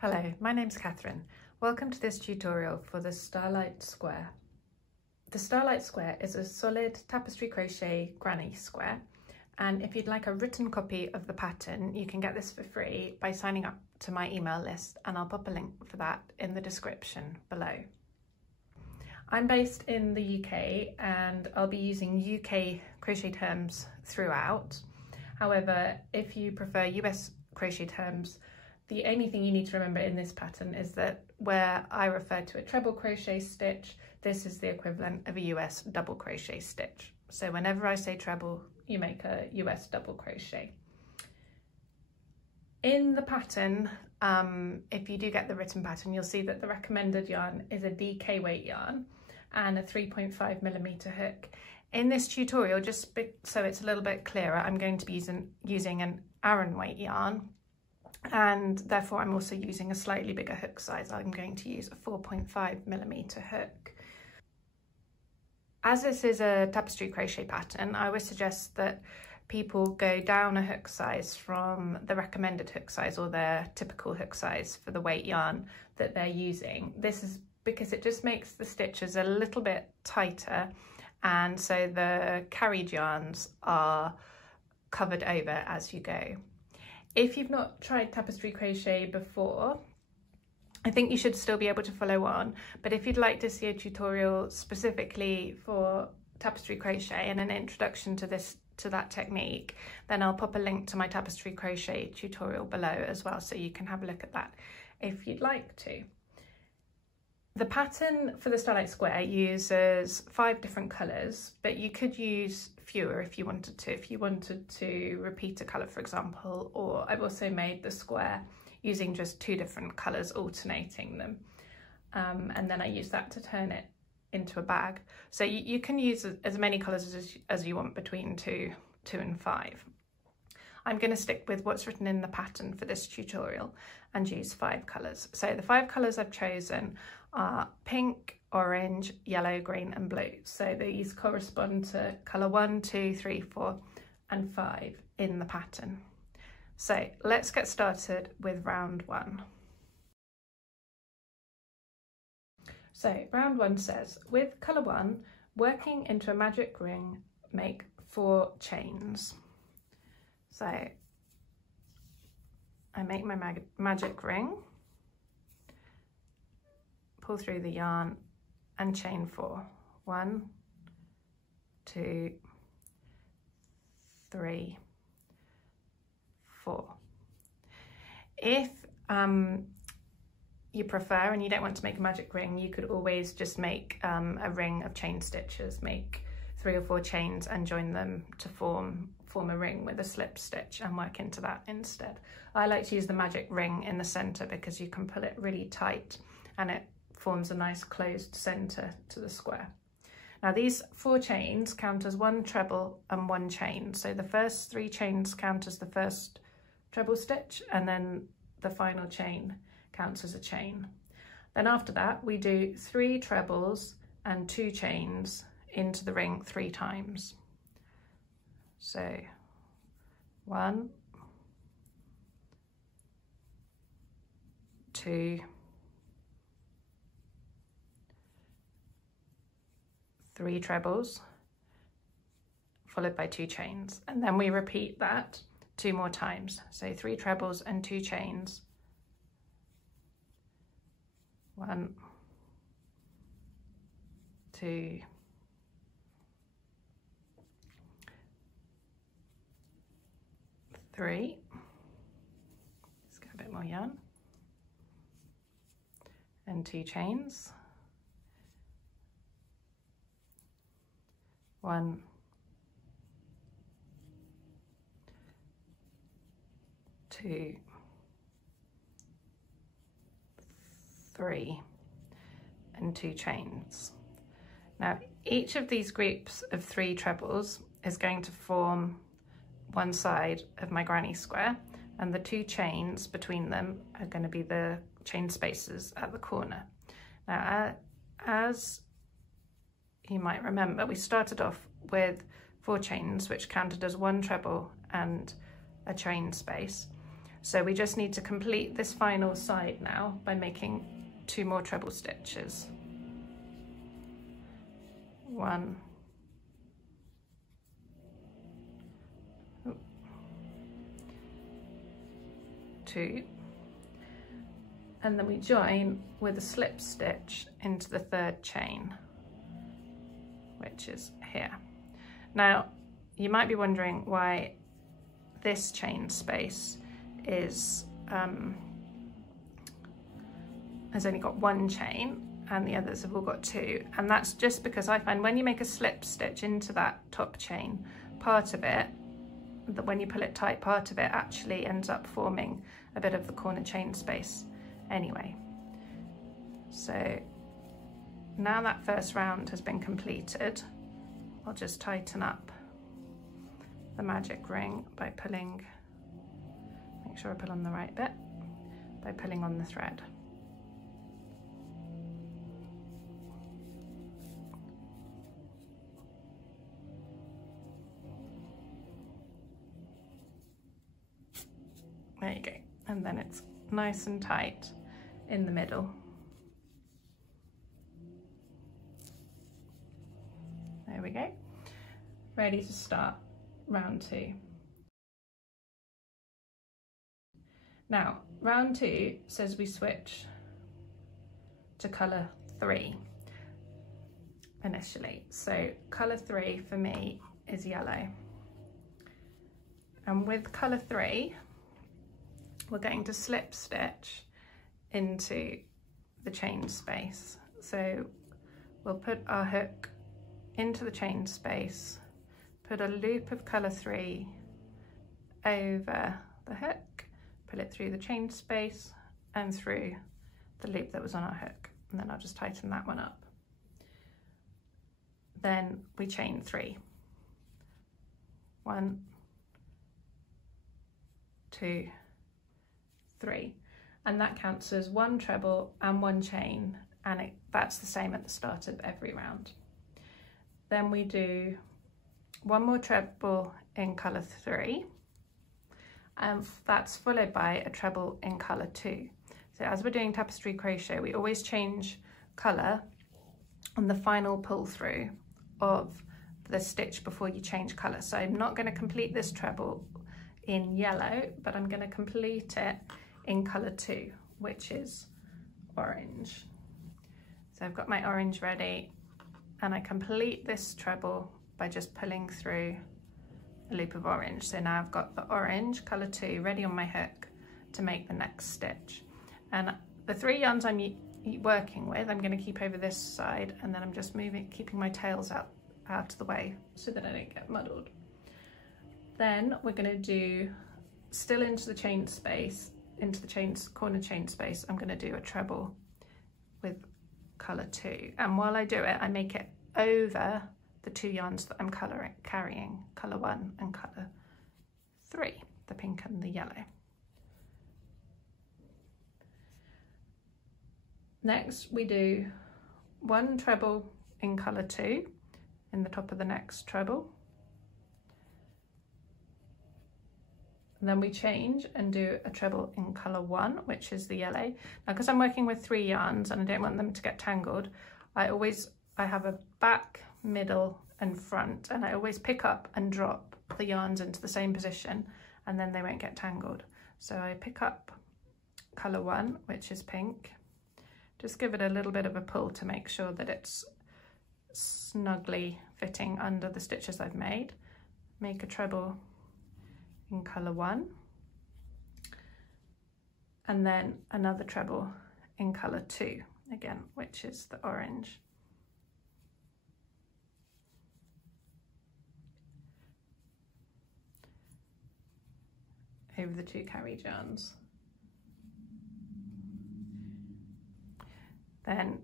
Hello, my name's Catherine. Welcome to this tutorial for the Starlight Square. The Starlight Square is a solid tapestry crochet granny square, and if you'd like a written copy of the pattern, you can get this for free by signing up to my email list, and I'll pop a link for that in the description below. I'm based in the UK and I'll be using UK crochet terms throughout. However, if you prefer US crochet terms, the only thing you need to remember in this pattern is that where I refer to a treble crochet stitch, this is the equivalent of a US double crochet stitch. So whenever I say treble, you make a US double crochet. In the pattern, if you do get the written pattern, you'll see that the recommended yarn is a DK weight yarn and a 3.5mm hook. In this tutorial, just so it's a little bit clearer, I'm going to be using an Aran weight yarn, and therefore I'm also using a slightly bigger hook size. I'm going to use a 4.5mm hook. As this is a tapestry crochet pattern, I would suggest that people go down a hook size from the recommended hook size or their typical hook size for the weight yarn that they're using. This is because it just makes the stitches a little bit tighter, and so the carried yarns are covered over as you go. If you've not tried tapestry crochet before, I think you should still be able to follow on, but if you'd like to see a tutorial specifically for tapestry crochet and an introduction to that technique, then I'll pop a link to my tapestry crochet tutorial below as well, so you can have a look at that if you'd like to. The pattern for the Starlight Square uses 5 different colours, but you could use fewer if you wanted to. If you wanted to repeat a colour, for example, or I've also made the square using just 2 different colours, alternating them. And then I use that to turn it into a bag. So you can use as many colours as you want between 2 and 5. I'm going to stick with what's written in the pattern for this tutorial and use 5 colours. So the 5 colours I've chosen are pink, orange, yellow, green and blue. So these correspond to colour 1, 2, 3, 4 and 5 in the pattern. So let's get started with round 1. So round 1 says, with colour 1, working into a magic ring, make 4 chains. So I make my magic ring, pull through the yarn and chain 4. 1, 2, 3, 4. If you prefer and you don't want to make a magic ring, you could always just make a ring of chain stitches, make 3 or 4 chains and join them to form a ring with a slip stitch and work into that instead. I like to use the magic ring in the center because you can pull it really tight and it forms a nice closed center to the square. Now these 4 chains count as 1 treble and 1 chain. So the first 3 chains count as the first treble stitch, and then the final chain counts as a chain. Then after that we do 3 trebles and 2 chains into the ring 3 times. So 1, 2, 3 trebles, followed by 2 chains, and then we repeat that 2 more times. So 3 trebles and 2 chains. 1, 2, 3. Let's get a bit more yarn. And 2 chains. 1, 2, 3, and 2 chains. Now each of these groups of 3 trebles is going to form one side of my granny square, and the 2 chains between them are going to be the chain spaces at the corner. Now as you might remember, we started off with 4 chains, which counted as 1 treble and a chain space. So we just need to complete this final side now by making 2 more treble stitches. 1, 2, and then we join with a slip stitch into the 3rd chain, which is here. Now you might be wondering why this chain space is has only got 1 chain and the others have all got 2, and that's just because I find when you make a slip stitch into that top chain, part of it, that when you pull it tight, part of it actually ends up forming a bit of the corner chain space anyway. So now that first round has been completed, I'll just tighten up the magic ring by pulling, make sure I pull on the right bit, by pulling on the thread. There you go, and then it's nice and tight in the middle. There we go, ready to start round 2. Now, round 2 says we switch to colour 3 initially. So colour 3 for me is yellow. And with colour 3, we're going to slip stitch into the chain space. So we'll put our hook into the chain space, put a loop of colour 3 over the hook, pull it through the chain space and through the loop that was on our hook, and then I'll just tighten that one up. Then we chain 3. 1, 2, 3, and that counts as 1 treble and 1 chain, and that's the same at the start of every round. Then we do 1 more treble in colour 3, and that's followed by a treble in colour 2. So as we're doing tapestry crochet, we always change colour on the final pull through of the stitch before you change colour. So I'm not going to complete this treble in yellow, but I'm going to complete it in colour 2, which is orange. So I've got my orange ready, and I complete this treble by just pulling through a loop of orange. So now I've got the orange colour 2 ready on my hook to make the next stitch. And the 3 yarns I'm working with, I'm going to keep over this side, and then I'm just keeping my tails out of the way so that I don't get muddled. Then we're going to do, still into the chain space, into the corner chain space, I'm going to do a treble with colour 2. And while I do it, I make it over the 2 yarns that I'm carrying, colour 1 and colour 3, the pink and the yellow. Next we do 1 treble in colour 2 in the top of the next treble. And then we change and do a treble in colour 1, which is the yellow. Now, because I'm working with 3 yarns and I don't want them to get tangled, I have a back, middle and front, and I always pick up and drop the yarns into the same position, and then they won't get tangled. So I pick up colour 1, which is pink, just give it a little bit of a pull to make sure that it's snugly fitting under the stitches I've made, make a treble in colour 1, and then another treble in colour 2 again, which is the orange. Over the 2 carried yarns. Then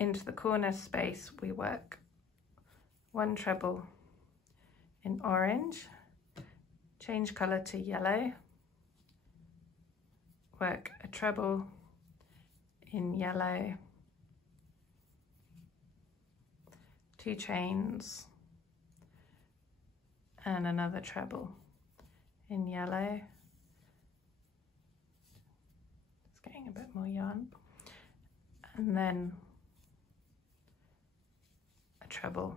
into the corner space we work 1 treble in orange, change colour to yellow, work a treble in yellow, 2 chains and another treble in yellow, getting a bit more yarn, and then a treble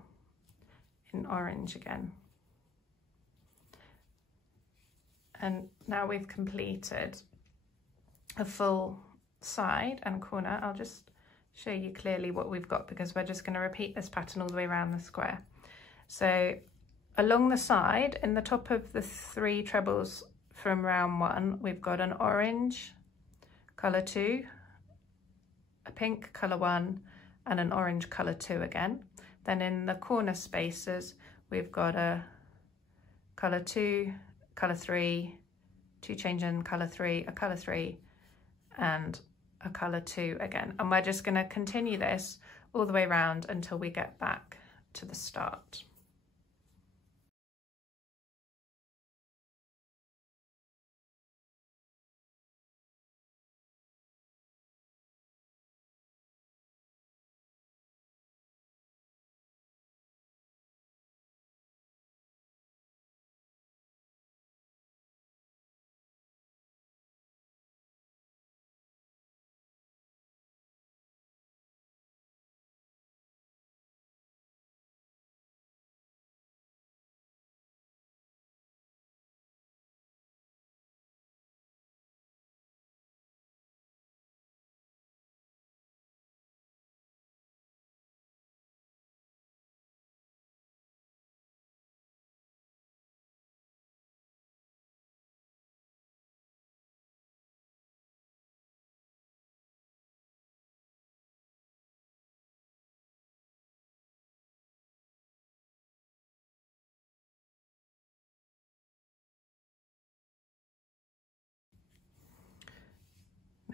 in orange again. And now we've completed a full side and corner. I'll just show you clearly what we've got, because we're just going to repeat this pattern all the way around the square. So along the side, in the top of the 3 trebles from round 1, we've got an orange colour 2, a pink colour 1, and an orange colour 2 again. Then in the corner spaces, we've got a colour 2, colour 3, 2 change in colour 3, a colour 3, and a colour 2 again. And we're just going to continue this all the way around until we get back to the start.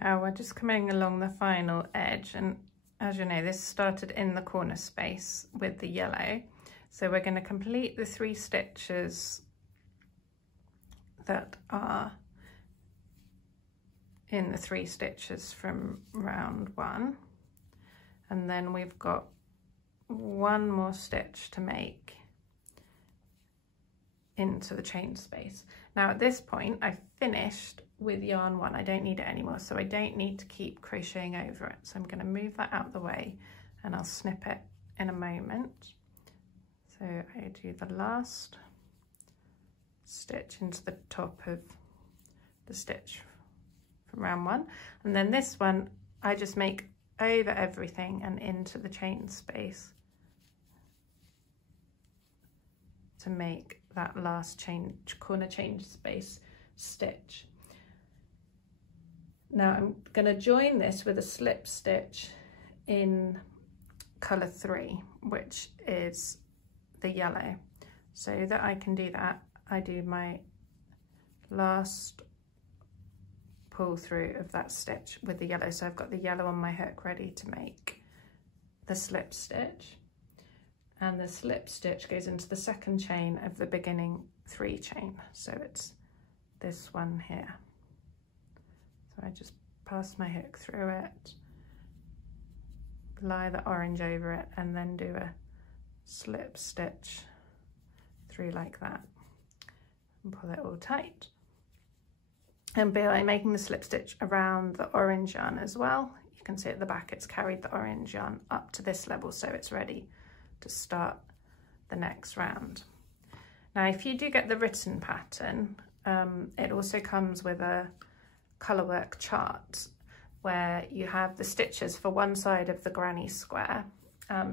Now we're just coming along the final edge, and as you know, this started in the corner space with the yellow. So we're going to complete the 3 stitches that are in the 3 stitches from round 1. And then we've got 1 more stitch to make into the chain space. Now at this point, I've finished with yarn 1. I don't need it anymore, so I don't need to keep crocheting over it. So I'm going to move that out of the way, and I'll snip it in a moment. So I do the last stitch into the top of the stitch from round 1, and then this one I just make over everything and into the chain space to make that last corner chain space stitch. Now I'm going to join this with a slip stitch in colour 3, which is the yellow. So that I can do that, I do my last pull through of that stitch with the yellow. So I've got the yellow on my hook ready to make the slip stitch, and the slip stitch goes into the 2nd chain of the beginning 3 chain. So it's this one here. So I just pass my hook through it, lie the orange over it, and then do a slip stitch through like that and pull it all tight. And by making the slip stitch around the orange yarn as well, you can see at the back it's carried the orange yarn up to this level, so it's ready to start the next round. Now if you do get the written pattern, it also comes with a colourwork chart where you have the stitches for one side of the granny square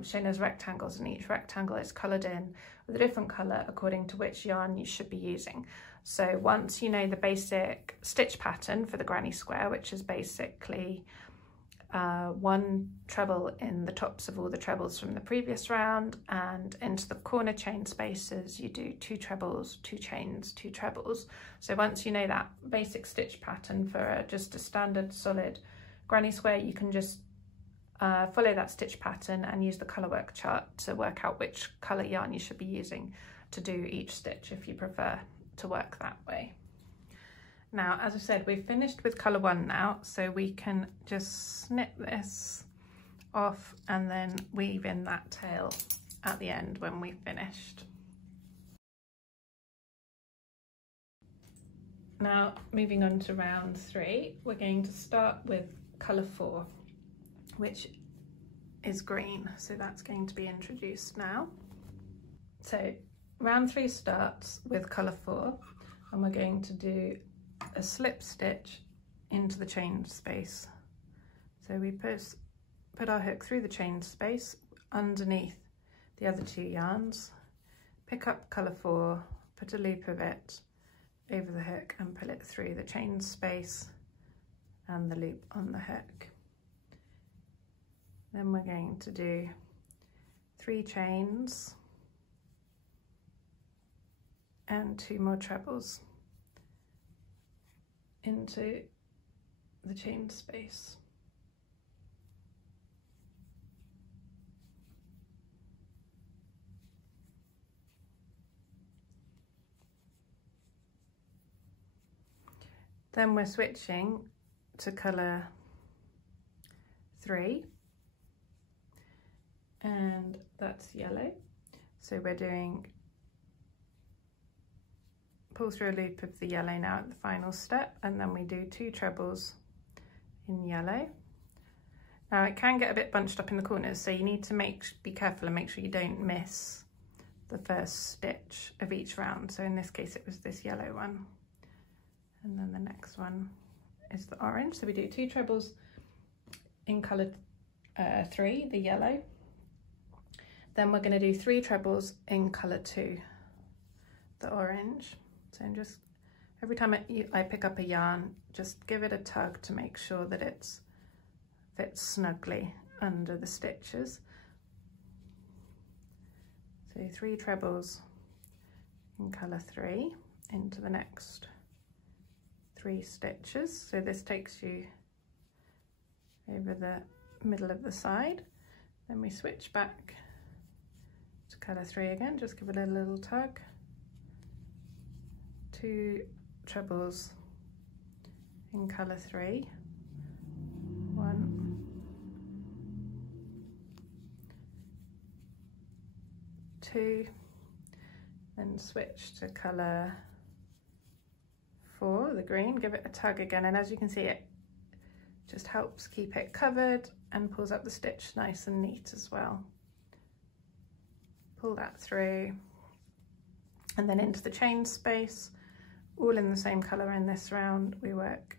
shown as rectangles, and each rectangle is coloured in with a different colour according to which yarn you should be using. So once you know the basic stitch pattern for the granny square, which is basically 1 treble in the tops of all the trebles from the previous round, and into the corner chain spaces you do 2 trebles, 2 chains, 2 trebles. So once you know that basic stitch pattern for just a standard solid granny square, you can just follow that stitch pattern and use the colourwork chart to work out which colour yarn you should be using to do each stitch if you prefer to work that way. Now, as I said, we've finished with colour 1 now, so we can just snip this off and then weave in that tail at the end when we've finished. Now moving on to round 3, we're going to start with colour 4, which is green, so that's going to be introduced now. So round 3 starts with colour 4, and we're going to do a slip stitch into the chain space. So we put our hook through the chain space underneath the other 2 yarns, pick up colour 4, put a loop of it over the hook and pull it through the chain space and the loop on the hook. Then we're going to do 3 chains and 2 more trebles into the chain space. Then we're switching to colour 3, and that's yellow. So we're doing, pull through a loop of the yellow now at the final step, and then we do 2 trebles in yellow. Now it can get a bit bunched up in the corners, so you need to be careful and make sure you don't miss the first stitch of each round. So in this case it was this yellow one. And then the next one is the orange. So we do 2 trebles in colour 3, the yellow. Then we're going to do 3 trebles in colour 2, the orange. So I'm just, every time I pick up a yarn, just give it a tug to make sure that it fits snugly under the stitches. So 3 trebles in colour 3 into the next 3 stitches. So this takes you over the middle of the side. Then we switch back to colour 3 again, just give it a little tug. 2 trebles in colour 3, 1, 2, then switch to colour 4, the green, give it a tug again, and as you can see it just helps keep it covered and pulls up the stitch nice and neat as well. Pull that through and then into the chain space, all in the same colour in this round. We work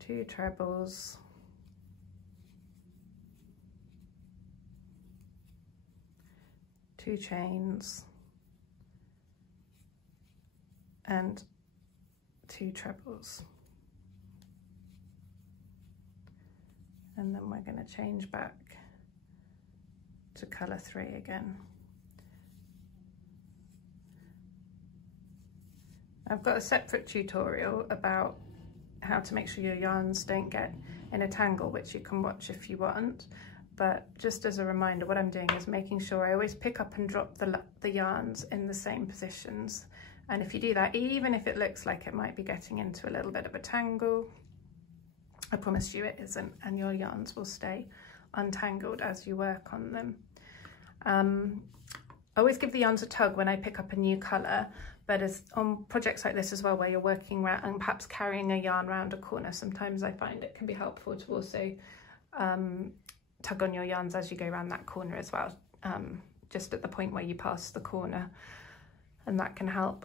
2 trebles, 2 chains and 2 trebles, and then we're going to change back to colour 3 again. I've got a separate tutorial about how to make sure your yarns don't get in a tangle, which you can watch if you want, but just as a reminder, what I'm doing is making sure I always pick up and drop the yarns in the same positions. And if you do that, even if it looks like it might be getting into a little bit of a tangle, I promise you it isn't, and your yarns will stay untangled as you work on them. I always give the yarns a tug when I pick up a new colour, but as on projects like this as well, where you're working around and perhaps carrying a yarn around a corner, sometimes I find it can be helpful to also tug on your yarns as you go around that corner as well, just at the point where you pass the corner, and that can help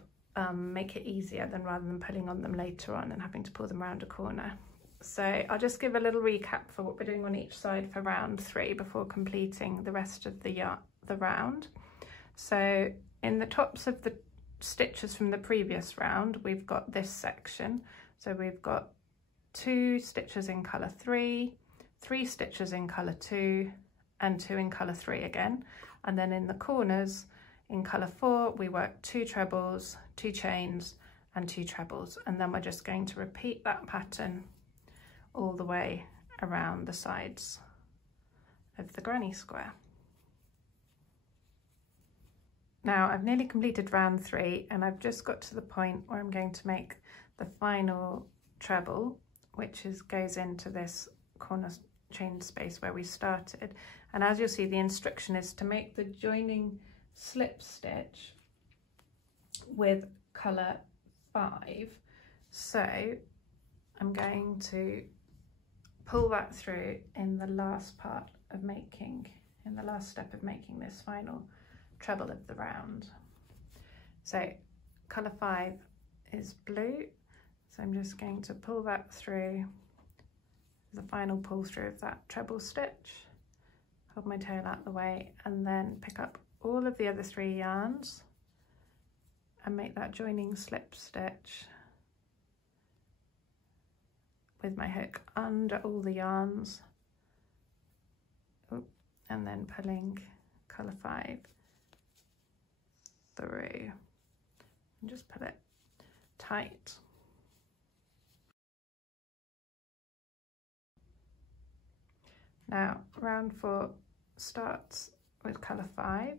make it easier than rather than pulling on them later on and having to pull them around a corner. So I'll just give a little recap for what we're doing on each side for round 3 before completing the rest of the round. So in the tops of the stitches from the previous round, we've got this section. So we've got 2 stitches in colour 3, 3 stitches in colour 2, and 2 in colour 3 again. And then in the corners in colour 4, we work 2 trebles, 2 chains and 2 trebles. And then we're just going to repeat that pattern all the way around the sides of the granny square. Now I've nearly completed round 3 and I've just got to the point where I'm going to make the final treble, which goes into this corner chain space where we started. And as you'll see, the instruction is to make the joining slip stitch with colour 5 So I'm going to pull that through in the last part of making, in the last step of making this final treble of the round. So colour 5 is blue, so I'm just going to pull that through, the final pull through of that treble stitch, hold my tail out the way, and then pick up all of the other 3 yarns and make that joining slip stitch with my hook under all the yarns, and then pulling colour 5 through and just pull it tight. Now round 4 starts with colour 5.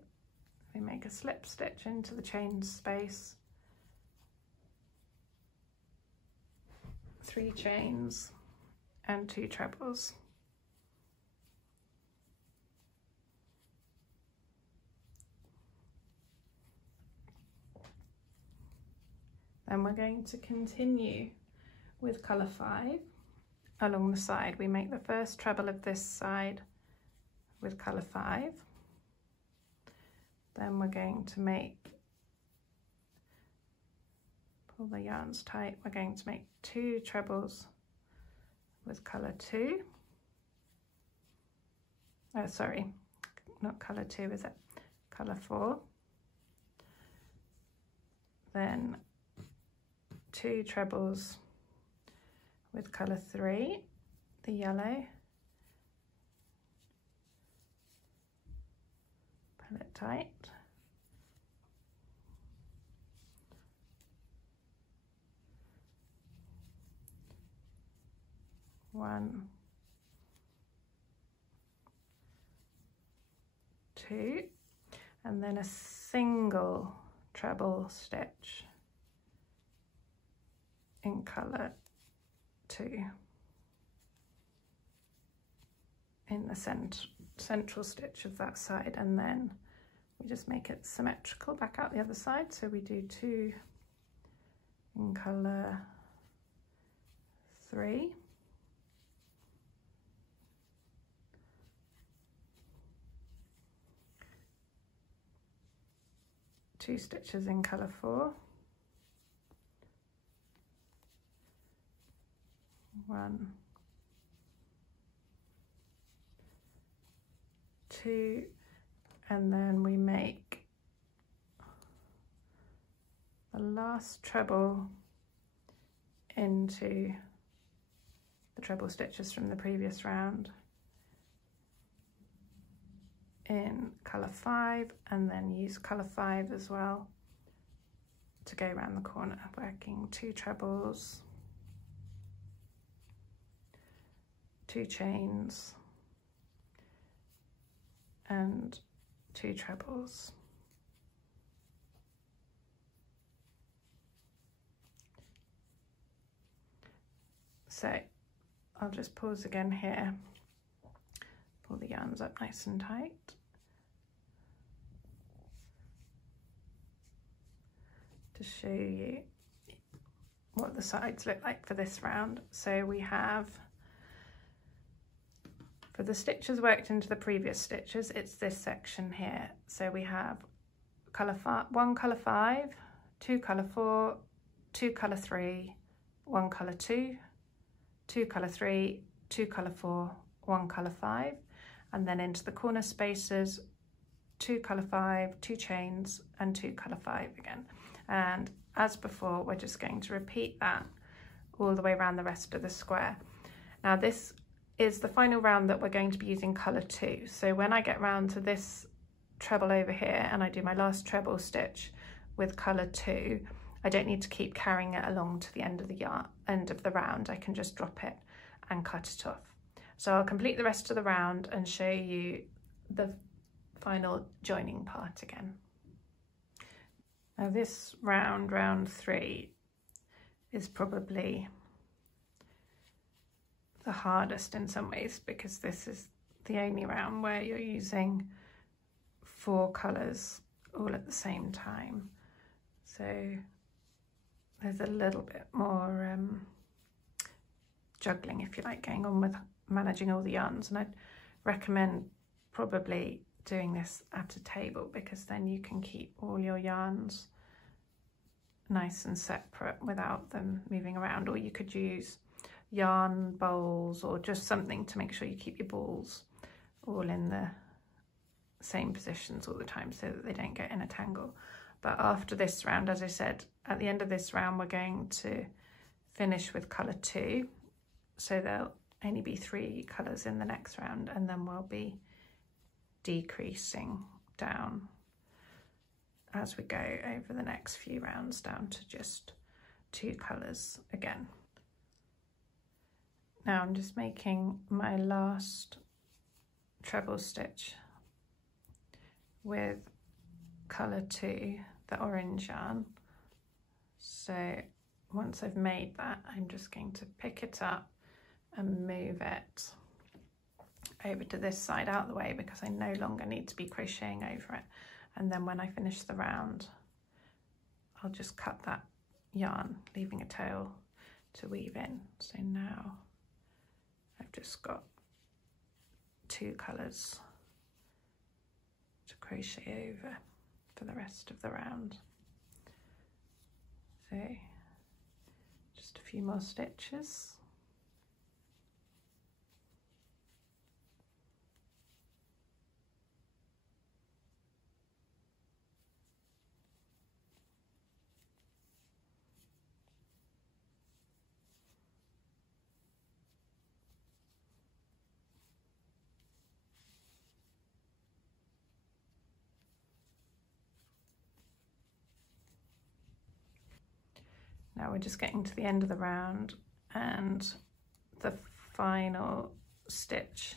We make a slip stitch into the chain space, 3 chains and 2 trebles. Then we're going to continue with colour 5 along the side. We make the first treble of this side with colour 5. Then we're going to make, pull the yarns tight, we're going to make 2 trebles with colour 2. Oh, sorry, not colour 2, is it? Colour 4. Then 2 trebles with colour 3, the yellow. Pull it tight. One, 2, and then a single treble stitch in colour 2 in the central stitch of that side, and then we just make it symmetrical back out the other side. So we do 2 in colour 3, two stitches in colour 4, 1, 2, and then we make the last treble into the treble stitches from the previous round in colour 5, and then use colour 5 as well to go around the corner, working 2 trebles, 2 chains and 2 trebles. So I'll just pause again here, pull the yarns up nice and tight. To show you what the sides look like for this round. So we have, for the stitches worked into the previous stitches, it's this section here. So we have one colour 5, 2 colour 4, 2 colour 3, 1 colour 2, 2 colour 3, 2 colour 4, 1 colour 5, and then into the corner spaces, 2 colour 5, 2 chains and 2 colour 5 again. And as before, we're just going to repeat that all the way around the rest of the square. Now this is the final round that we're going to be using colour 2. So when I get round to this treble over here and I do my last treble stitch with colour 2, I don't need to keep carrying it along to the end of the round. I can just drop it and cut it off. So I'll complete the rest of the round and show you the final joining part again. Now this round, round 3, is probably the hardest in some ways, because this is the only round where you're using 4 colours all at the same time. So there's a little bit more juggling, if you like, going on with managing all the yarns, and I'd recommend probably doing this at a table, because then you can keep all your yarns nice and separate without them moving around. Or you could use yarn bowls or just something to make sure you keep your balls all in the same positions all the time so that they don't get in a tangle. But after this round, as I said, at the end of this round we're going to finish with colour 2, so there'll only be 3 colours in the next round, and then we'll be decreasing down as we go over the next few rounds down to just 2 colours again. Now I'm just making my last treble stitch with colour 2, the orange yarn. So once I've made that, I'm just going to pick it up and move it over to this side out of the way, because I no longer need to be crocheting over it. And then when I finish the round, I'll just cut that yarn, leaving a tail to weave in. So now I've just got 2 colours to crochet over for the rest of the round. So just a few more stitches. Now we're just getting to the end of the round, and the final stitch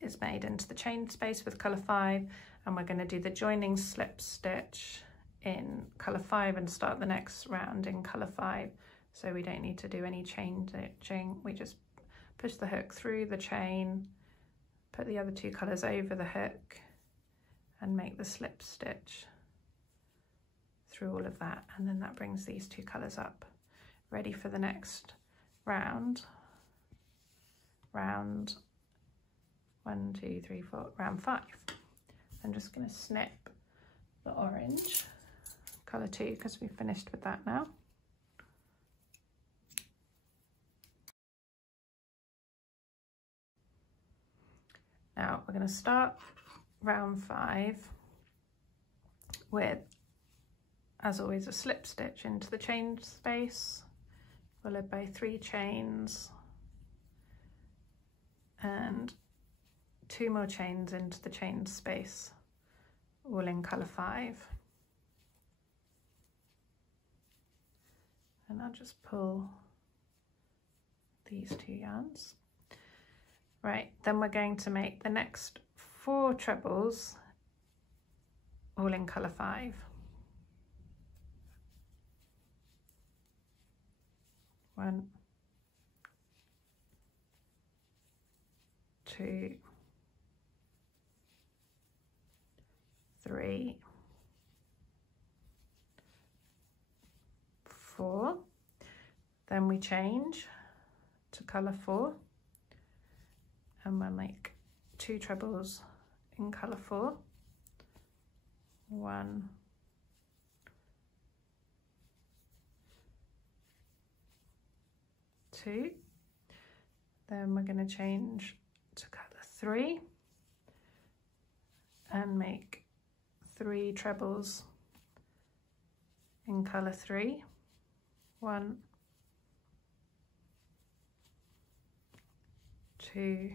is made into the chain space with colour 5, and we're going to do the joining slip stitch in colour 5 and start the next round in colour 5. So we don't need to do any chain stitching, we just push the hook through the chain, put the other 2 colours over the hook and make the slip stitch through all of that, and then that brings these 2 colours up, ready for the next round. Round 1, 2, 3, 4, round 5. I'm just going to snip the orange, colour 2, because we've finished with that now. Now we're going to start round 5 with, as always, a slip stitch into the chain space, followed by 3 chains and 2 more chains into the chain space, all in colour 5. And I'll just pull these 2 yarns. Right, then we're going to make the next 4 trebles all in colour 5. 1, 2, 3, 4. Then we change to colour 4, and we'll make 2 trebles in colour 4. 1, 2. Then we're going to change to colour 3 and make 3 trebles in colour 3. 1, 2,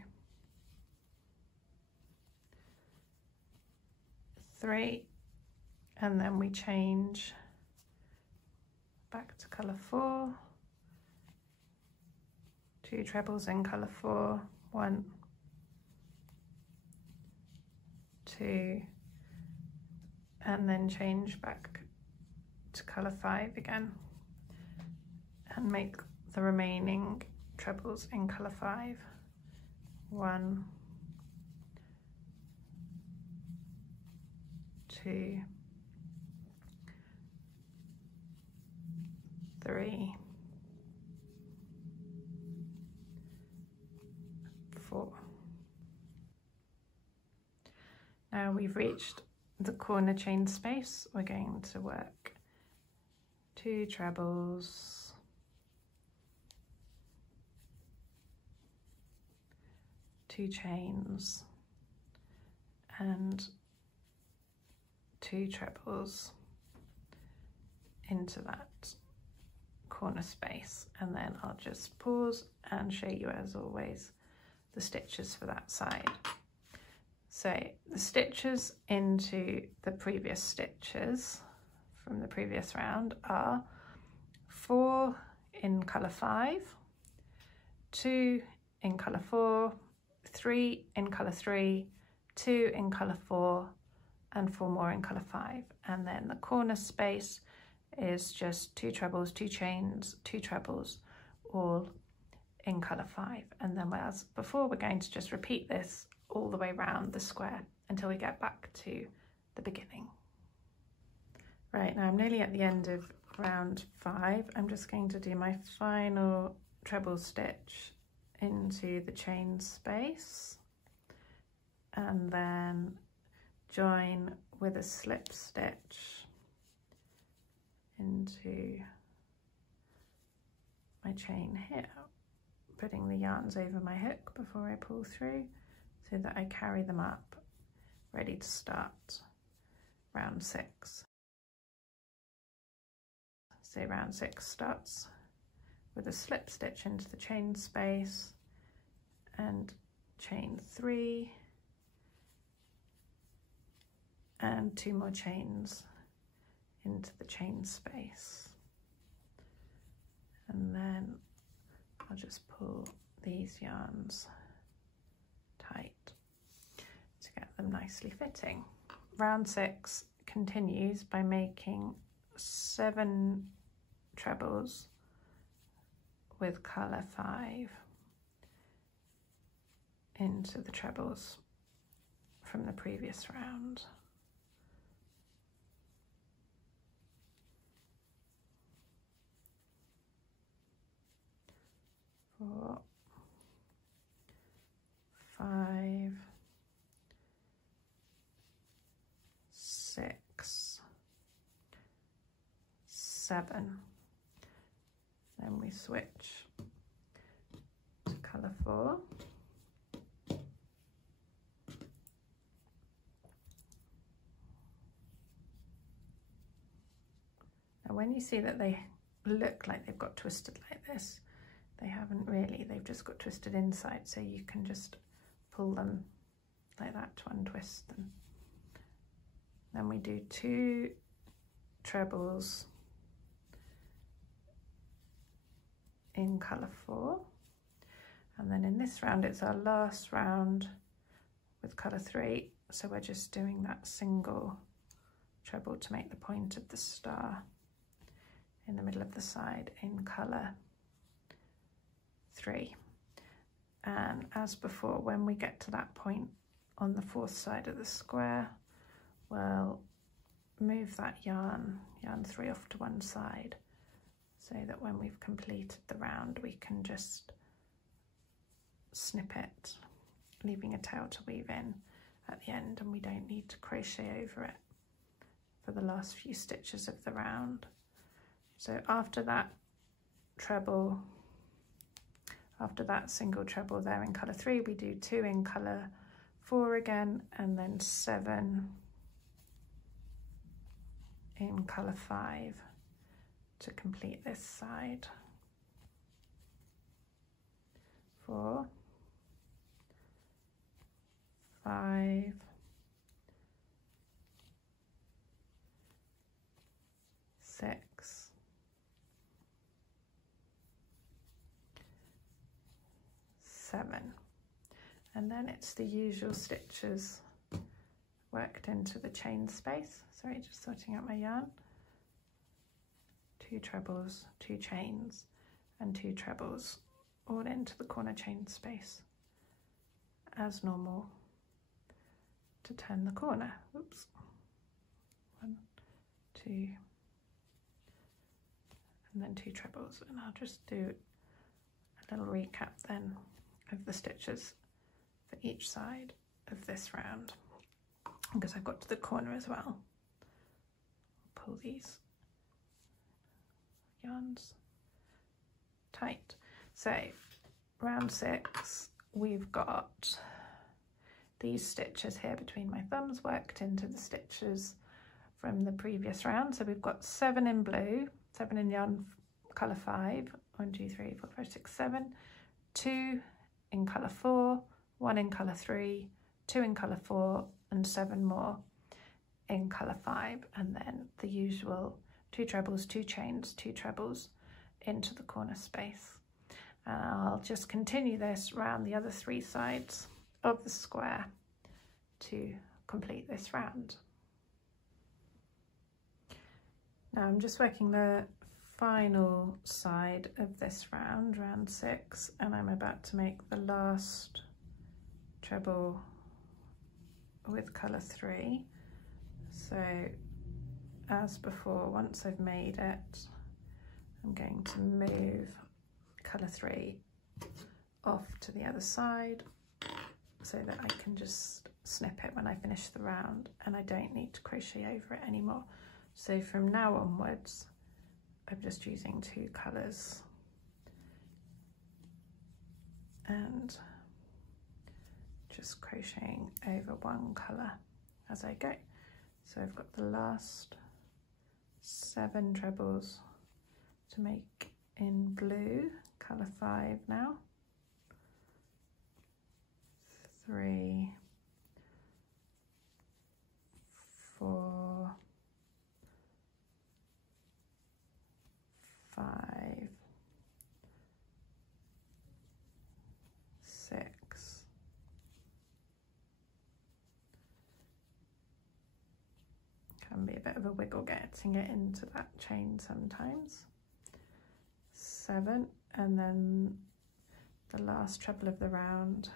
3, and then we change back to colour 4. 2 trebles in colour 4, 1, 2, and then change back to colour 5 again and make the remaining trebles in colour 5. 1, 2, 3, 4. Now we've reached the corner chain space. We're going to work 2 trebles, 2 chains, and 2 trebles into that corner space, and then I'll just pause and show you, as always, the stitches for that side. So the stitches into the previous stitches from the previous round are 4 in colour 5, 2 in colour 4, 3 in colour 3, 2 in colour 4, and 4 more in colour 5. And then the corner space is just 2 trebles, 2 chains, 2 trebles, all in colour 5. And then, as before, we're going to just repeat this all the way around the square until we get back to the beginning. Right, now I'm nearly at the end of round 5. I'm just going to do my final treble stitch into the chain space and then join with a slip stitch into my chain here, putting the yarns over my hook before I pull through so that I carry them up, ready to start round 6. So round 6 starts with a slip stitch into the chain space and chain 3 and 2 more chains into the chain space, and then I'll just pull these yarns tight to get them nicely fitting. Round 6 continues by making 7 trebles with colour 5 into the trebles from the previous round. 4, 5, 6, 7. Then we switch to colour 4. Now when you see that they look like they've got twisted like this, they haven't really, they've just got twisted inside, so you can just pull them like that to untwist them. Then we do 2 trebles in colour 4, and then in this round it's our last round with colour 3, so we're just doing that single treble to make the point of the star in the middle of the side in colour 3. And as before, when we get to that point on the 4th side of the square, we'll move that yarn 3 off to one side, so that when we've completed the round we can just snip it, leaving a tail to weave in at the end, and we don't need to crochet over it for the last few stitches of the round. So after that treble, after that single treble there in colour 3, we do 2 in colour 4 again, and then 7 in colour 5 to complete this side. 4, 5, 6, 7, and then it's the usual stitches worked into the chain space. Sorry, just sorting out my yarn. 2 trebles, 2 chains, and 2 trebles, all into the corner chain space as normal to turn the corner. Oops. 1, 2, and then 2 trebles, and I'll just do a little recap then of the stitches for each side of this round, because I've got to the corner as well. Pull these yarns tight. So round 6, we've got these stitches here between my thumbs worked into the stitches from the previous round. So we've got 7 in blue, 7 in yarn colour 5, 1, 2, 3, 4, 5, 6, 7, 2 in colour 4, 1 in colour 3, 2 in colour 4, and 7 more in colour 5, and then the usual 2 trebles, 2 chains, 2 trebles into the corner space. And I'll just continue this round the other 3 sides of the square to complete this round. Now I'm just working the final side of this round, round 6, and I'm about to make the last treble with colour 3. So as before, once I've made it, I'm going to move colour 3 off to the other side so that I can just snip it when I finish the round and I don't need to crochet over it anymore. So from now onwards, I'm just using 2 colours and just crocheting over 1 colour as I go. So I've got the last 7 trebles to make in blue, colour 5 now. 3, 4, 5, 6, 'Can be a bit of a wiggle getting it into that chain sometimes. 7, and then the last treble of the round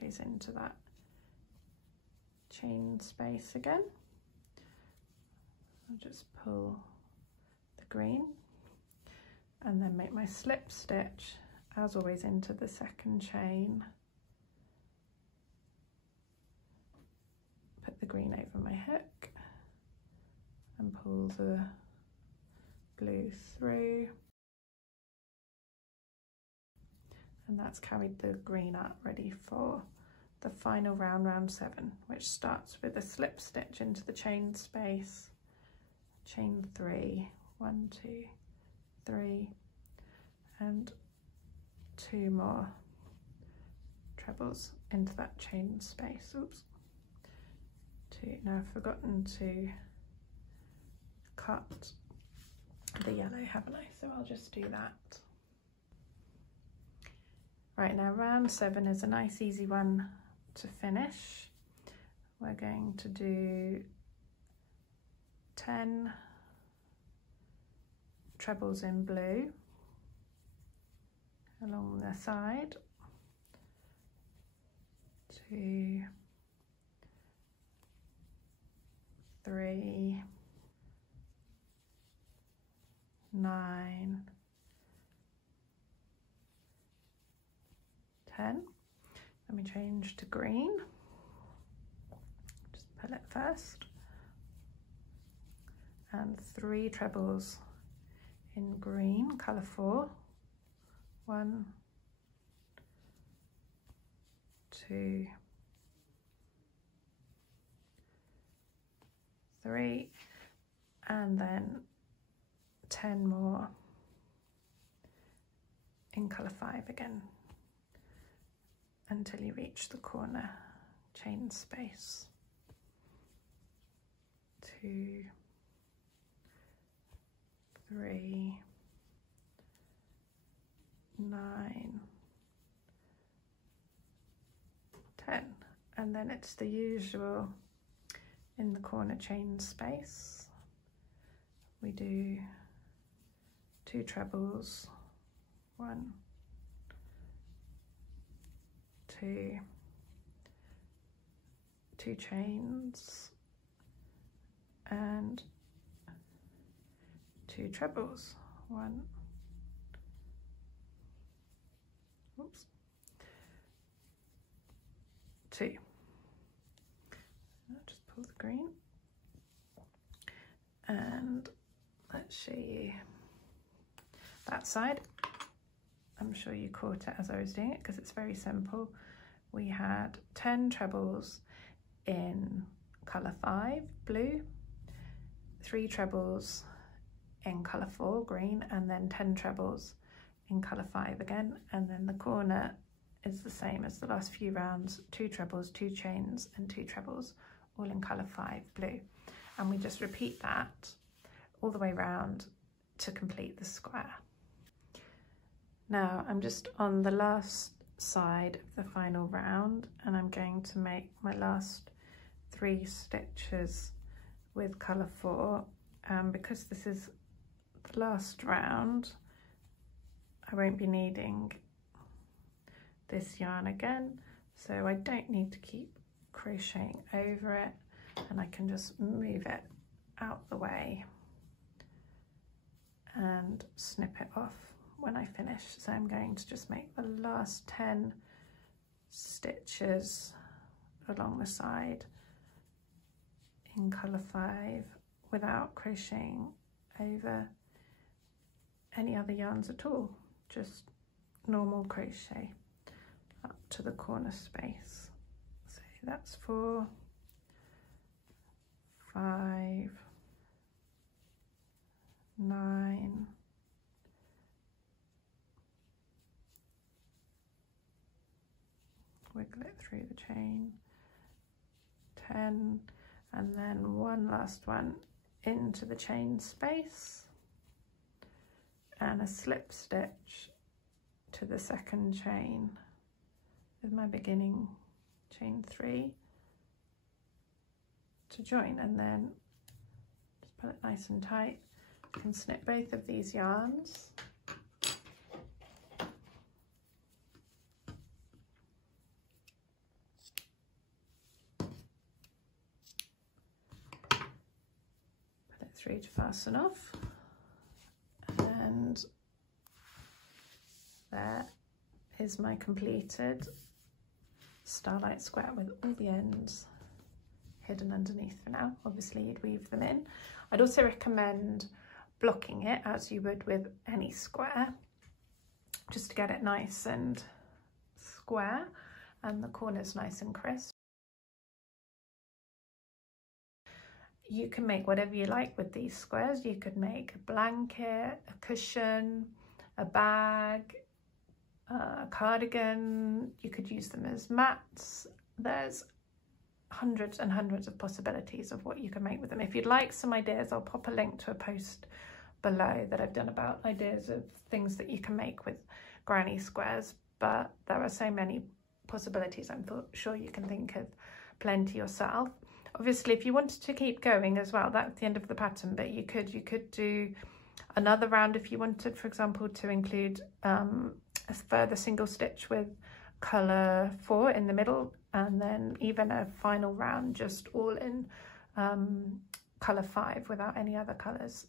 goes into that chain space again. I'll just pull the green and then make my slip stitch as always into the second chain. Put the green over my hook and pull the blue through, and that's carried the green up ready for the final round, round 7, which starts with a slip stitch into the chain space, chain 3, 1, 2, 3, and 2 more trebles into that chain space. Oops, 2. Now I've forgotten to cut the yellow, haven't I? So I'll just do that. Right, now round 7 is a nice easy one to finish. We're going to do 10 trebles in blue along the side, 2, 3, 9, 10. Let me change to green. Just pull it first. And 3 trebles in green, colour 4. 1, 2, 3, and then 10 more in colour 5 again, until you reach the corner chain space. 2, 3, 9, 10, and then it's the usual in the corner chain space. We do 2 trebles, 1, 2, 2 chains, and 2 trebles, 1, oops, 2. I'll just pull the green, and let's show you that side. I'm sure you caught it as I was doing it because it's very simple. We had 10 trebles in colour 5, blue, 3 trebles in colour 4, green, and then 10 trebles in colour 5 again. And then the corner is the same as the last few rounds, 2 trebles, 2 chains, and 2 trebles, all in colour 5, blue. And we just repeat that all the way round to complete the square. Now I'm just on the last side of the final round, and I'm going to make my last 3 stitches with colour 4. Because this is the last round, I won't be needing this yarn again, so I don't need to keep crocheting over it, and I can just move it out the way and snip it off when I finish. So I'm going to just make the last 10 stitches along the side in colour 5 without crocheting over any other yarns at all, just normal crochet up to the corner space. So that's 4, 5, 9, wiggle it through the chain, 10, and then one last one into the chain space, and a slip stitch to the second chain with my beginning chain 3 to join, and then just pull it nice and tight. You can snip both of these yarns. Put it through to fasten off, and there is my completed Starlight Square with all the ends hidden underneath for now. Obviously you'd weave them in. I'd also recommend blocking it as you would with any square, just to get it nice and square and the corners nice and crisp. You can make whatever you like with these squares. You could make a blanket, a cushion, a bag, a cardigan. You could use them as mats. There's hundreds and hundreds of possibilities of what you can make with them. If you'd like some ideas, I'll pop a link to a post below that I've done about ideas of things that you can make with granny squares, but there are so many possibilities. I'm sure you can think of plenty yourself. Obviously, if you wanted to keep going as well, that's the end of the pattern, but you could do another round if you wanted, for example, to include a further single stitch with colour 4 in the middle, and then even a final round just all in colour 5 without any other colours.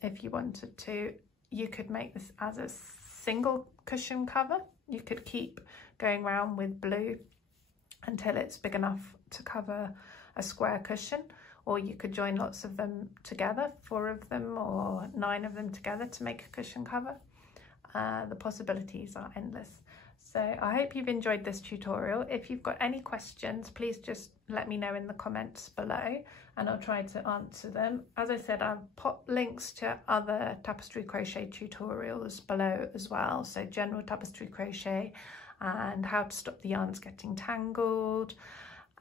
If you wanted to, you could make this as a single cushion cover. You could keep going around with blue until it's big enough to cover a square cushion, or you could join lots of them together, 4 of them or 9 of them together to make a cushion cover. The possibilities are endless. So I hope you've enjoyed this tutorial. If you've got any questions, please just let me know in the comments below and I'll try to answer them. As I said, I'll pop links to other tapestry crochet tutorials below as well. So general tapestry crochet and how to stop the yarns getting tangled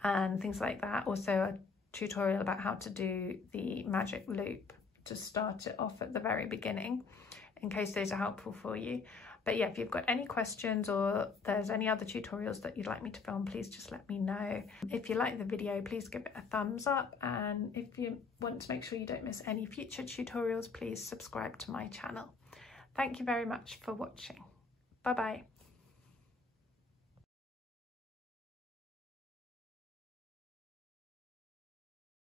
and things like that. Also a tutorial about how to do the magic loop to start it off at the very beginning, in case those are helpful for you. But yeah, if you've got any questions or there's any other tutorials that you'd like me to film, please just let me know. If you like the video, please give it a thumbs up, and if you want to make sure you don't miss any future tutorials, please subscribe to my channel. Thank you very much for watching. Bye bye.